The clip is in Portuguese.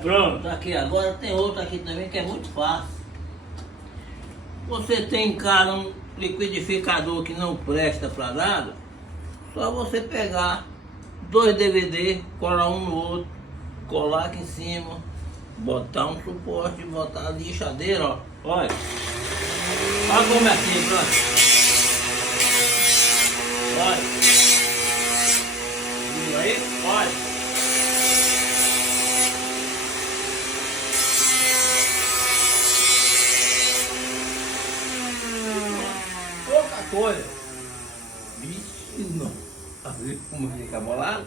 Pronto, aqui agora tem outro aqui também que é muito fácil. Você tem em casa um liquidificador que não presta para nada, só você pegar dois DVD, colar um no outro, colar aqui em cima, botar um suporte, botar a lixadeira, ó. Olha. Olha como é simples, olha. Olha. E aí, olha. Pouca coisa. Vixe, não. Tá vendo como fica bolado?